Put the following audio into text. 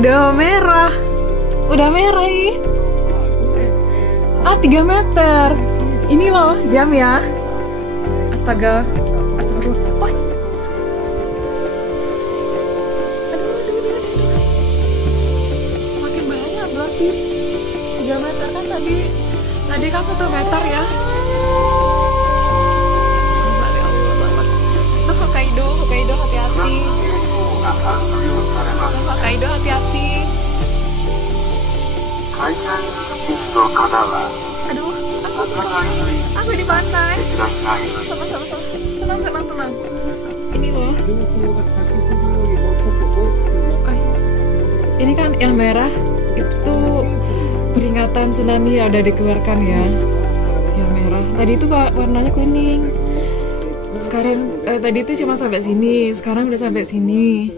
udah merah. Udah merah ini. 3 meter. Ini loh, diam ya. Astaga. Astagfirullah. Wah. Aduh. Makin banyak berarti. 3 meter kan tadi kan 1 meter ya. Sabar ya Allah, sabar. Tuh Hokkaido hati-hati. Tuh Hokkaido hati-hati. Aduh, aku di pantai. Tenang. Ini loh. Ini kan yang merah itu peringatan tsunami ya udah dikeluarkan ya. Yang merah. Tadi itu warnanya kuning. Sekarang tadi itu cuma sampai sini. Sekarang udah sampai sini.